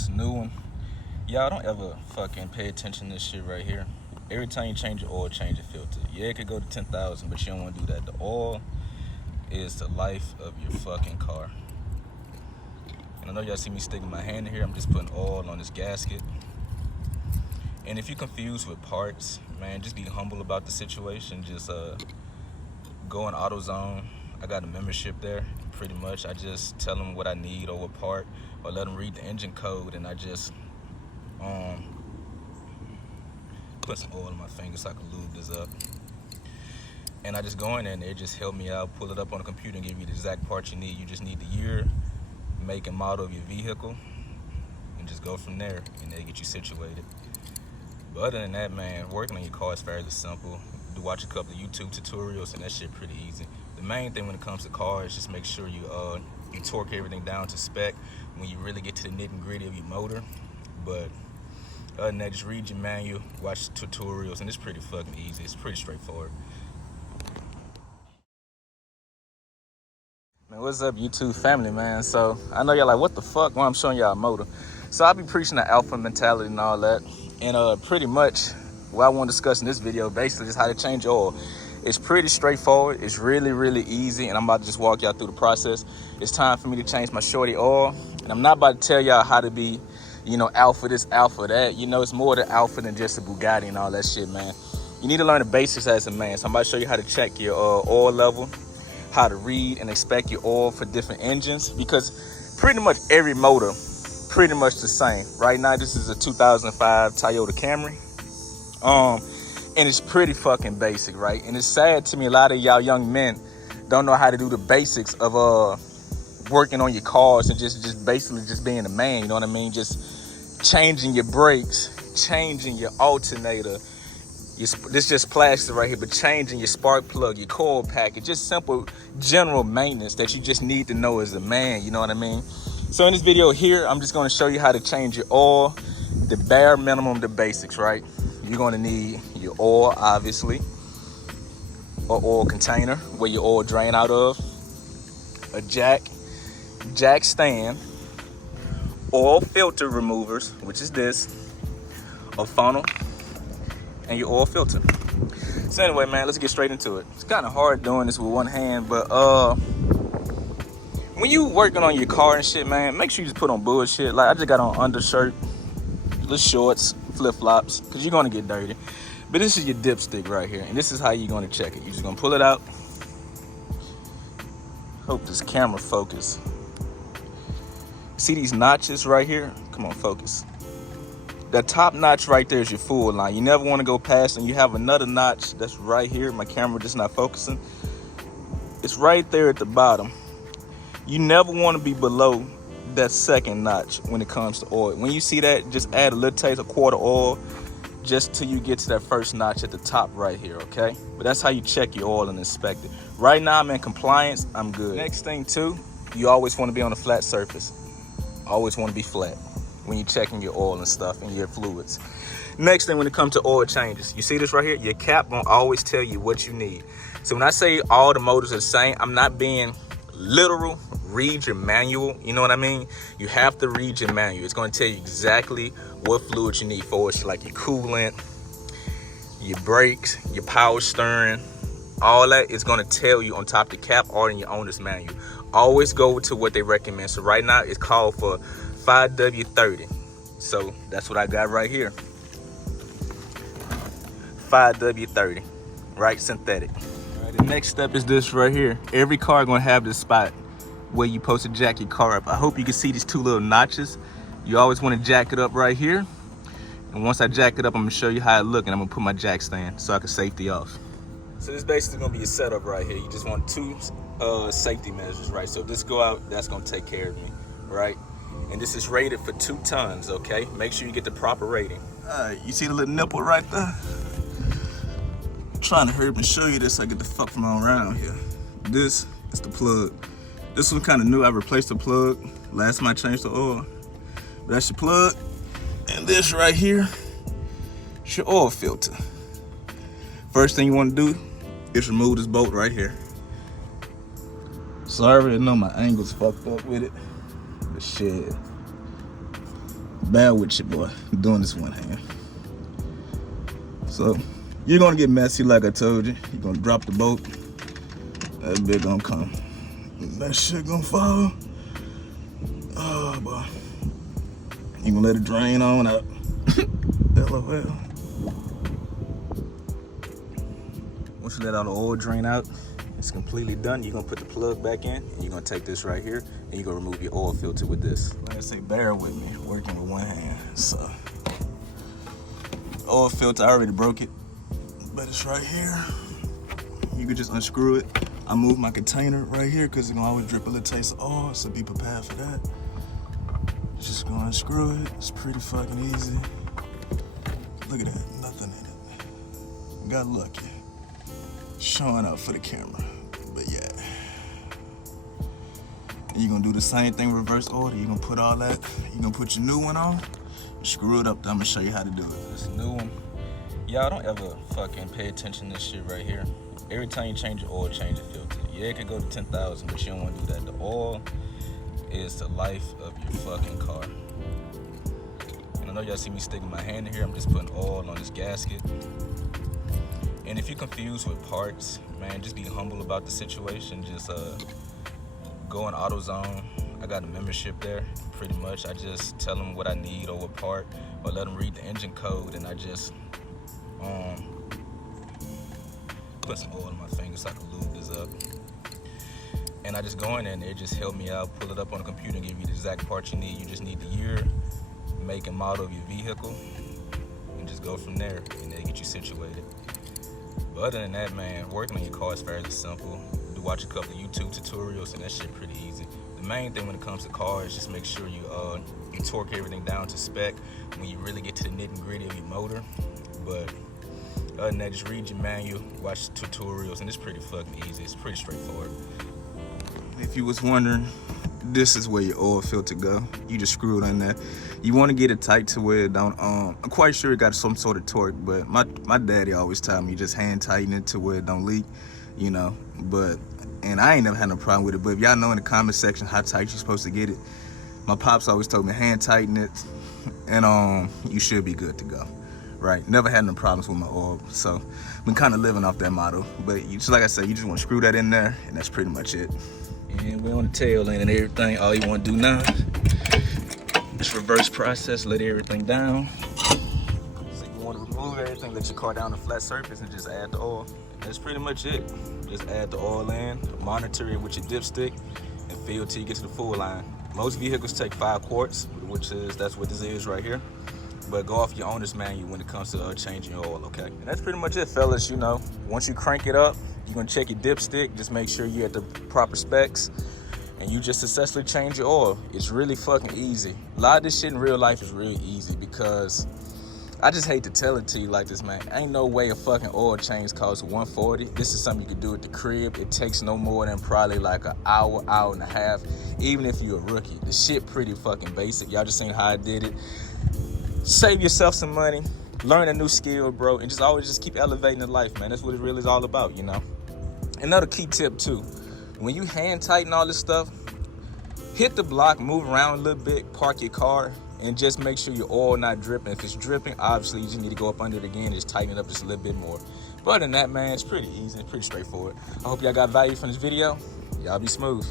this new one. Y'all don't ever fucking pay attention to this shit right here. Every time you change your oil, change your filter. Yeah, it could go to 10,000, but you don't want to do that. The oil is the life of your fucking car. And I know y'all see me sticking my hand in here. I'm just putting oil on this gasket. And if you're confused with parts, man, just be humble about the situation. Just go in AutoZone. I got a membership there, pretty much. I just tell them what I need or what part, or let them read the engine code, and I just put some oil on my finger so I can lube this up. And I just go in there and they just help me out, pull it up on the computer and give you the exact part you need. You just need the year, make and model of your vehicle, and just go from there, and they get you situated. But other than that, man, working on your car is fairly simple. You watch a couple of YouTube tutorials and that shit pretty easy. The main thing when it comes to cars, just make sure you torque everything down to spec when you really get to the nitty gritty of your motor. But other than that, just read your manual, watch tutorials, and it's pretty fucking easy. It's pretty straightforward. Man, what's up, YouTube family, man? So I know y'all like, what the fuck? Well, I'm showing y'all a motor. So I'll be preaching the alpha mentality and all that. And pretty much what I want to discuss in this video, basically, is how to change oil. It's pretty straightforward. It's really, really easy. And I'm about to just walk y'all through the process. It's time for me to change my shorty oil. And I'm not about to tell y'all how to be, you know, alpha this, alpha that. You know, it's more than alpha than just a Bugatti and all that shit, man. You need to learn the basics as a man. So I'm about to show you how to check your oil level, how to read and inspect your oil for different engines, because pretty much every motor pretty much the same. Right now, this is a 2005 Toyota Camry. And it's pretty fucking basic, right? And it's sad to me, a lot of y'all young men don't know how to do the basics of working on your cars and just basically just being a man, you know what I mean? Just changing your brakes, changing your alternator. This just plastic right here, but changing your spark plug, your coil package, just simple general maintenance that you just need to know as a man, you know what I mean? So in this video here, I'm just gonna show you how to change your oil, the bare minimum, the basics, right? You're gonna need your oil, obviously, or oil container where your oil drain out of, a jack stand, oil filter removers, which is this, a funnel, and your oil filter. So anyway, man, let's get straight into it. It's kind of hard doing this with one hand, but when you working on your car and shit, man, make sure you just put on bullshit. Like I just got on undershirt, little shorts, flip-flops, because you're gonna get dirty. But this is your dipstick right here, and this is how you're gonna check it. You're just gonna pull it out. Hope this camera focus. See these notches right here? Come on, focus. That top notch right there is your full line. You never want to go past, and you have another notch that's right here. My camera just not focusing. It's right there at the bottom. You never want to be below that second notch when it comes to oil. When you see that, just add a little taste, a quart of oil, just till you get to that first notch at the top right here, okay? But that's how you check your oil and inspect it. Right now, I'm in compliance. I'm good. Next thing, too, you always want to be on a flat surface. Always want to be flat when you're checking your oil and stuff and your fluids. Next thing, when it comes to oil changes, you see this right here? Your cap won't always tell you what you need. So when I say all the motors are the same, I'm not being literal. Read your manual, you know what I mean? You have to read your manual. It's going to tell you exactly what fluid you need for it, like your coolant, your brakes, your power steering, all that is going to tell you on top of the cap or in your owner's manual. Always go to what they recommend. So right now it's called for 5W30. So that's what I got right here. 5W30, right? Synthetic. All right, the next step is this right here. Every car going to have this spot where you supposed to jack your car up. I hope you can see these two little notches. You always want to jack it up right here. And once I jack it up, I'm gonna show you how it look, and I'm gonna put my jack stand so I can safety off. So this is basically gonna be a setup right here. You just want two safety measures, right? So if this go out, that's gonna take care of me, right? And this is rated for 2 tons, okay? Make sure you get the proper rating. You see the little nipple right there? I'm trying to hurry up and show you this so I get the fuck from all around here. This is the plug. This one kind of new. I replaced the plug last time I changed the oil. But that's your plug. And this right here is your oil filter. First thing you want to do is remove this bolt right here. So I already know my angle's fucked up with it. But shit. Bear with you, boy. I'm doing this one hand. So, you're gonna get messy like I told you. You're gonna drop the bolt. That bit gonna come. That shit gonna fall. Oh, boy. You gonna let it drain on out. LOL. Once you let all the oil drain out, it's completely done. You're gonna put the plug back in, and you're gonna take this right here, and you're gonna remove your oil filter with this. Like I say, bear with me, working with one hand. So, oil filter, I already broke it, but it's right here. You can just unscrew it. I move my container right here because it's gonna always drip a little taste of oil, so be prepared for that. Just gonna unscrew it. It's pretty fucking easy. Look at that, nothing in it. Got lucky. Showing up for the camera, but yeah. And you're gonna do the same thing, reverse order. You're gonna put all that, you're gonna put your new one on, screw it up. I'm gonna show you how to do it. This new one, y'all don't ever fucking pay attention to this shit right here. Every time you change your oil, change your filter. Yeah, it can go to 10,000, but you don't wanna do that. The oil is the life of your fucking car. And I know y'all see me sticking my hand in here. I'm just putting oil on this gasket. And if you're confused with parts, man, just be humble about the situation. Just go in AutoZone. I got a membership there, pretty much. I just tell them what I need or what part, or let them read the engine code, and I just put some oil on my fingers so I can lube this up. And I just go in there and they just help me out, pull it up on the computer and give you the exact parts you need. You just need the year, make and model of your vehicle, and just go from there, and they get you situated. But other than that, man, working on your car is fairly simple. You watch a couple of YouTube tutorials and that shit pretty easy. The main thing when it comes to cars is just make sure you torque everything down to spec when you really get to the nitty gritty of your motor. But other than that, just read your manual, watch the tutorials, and it's pretty fucking easy. It's pretty straightforward. If you was wondering, this is where your oil filter go. You just screw it in there. You want to get it tight to where it don't, I'm quite sure it got some sort of torque, but my daddy always told me just hand tighten it to where it don't leak, you know. But, and I ain't never had no problem with it, but if y'all know in the comment section how tight you're supposed to get it, my pops always told me hand tighten it, and you should be good to go. Right, never had no problems with my oil, so been kind of living off that motto. But you, just like I said, you just want to screw that in there, and that's pretty much it. And we're on the tail end and everything. All you want to do now is reverse process, let everything down. So you want to remove everything, let your car down a flat surface, and just add the oil. And that's pretty much it. Just add the oil in, monitor it with your dipstick, and fill till you get to the full line. Most vehicles take 5 quarts, that's what this is right here. But go off your owner's manual when it comes to changing your oil, okay? And that's pretty much it, fellas. You know, once you crank it up, you're gonna check your dipstick, just make sure you're at the proper specs, and you just successfully change your oil. It's really fucking easy. A lot of this shit in real life is really easy because I just hate to tell it to you like this, man. Ain't no way a fucking oil change costs $140. This is something you can do at the crib. It takes no more than probably like an hour, hour and a half, even if you're a rookie. The shit pretty fucking basic. Y'all just seen how I did it. Save yourself some money, learn a new skill, bro, and just always just keep elevating in life, man. That's what it really is all about, you know. Another key tip too, when you hand tighten all this stuff, hit the block, move around a little bit, park your car, and just make sure your oil not dripping. If it's dripping, obviously you just need to go up under it again and just tighten it up just a little bit more. But other than that, man, it's pretty easy, pretty straightforward. I hope y'all got value from this video. Y'all be smooth.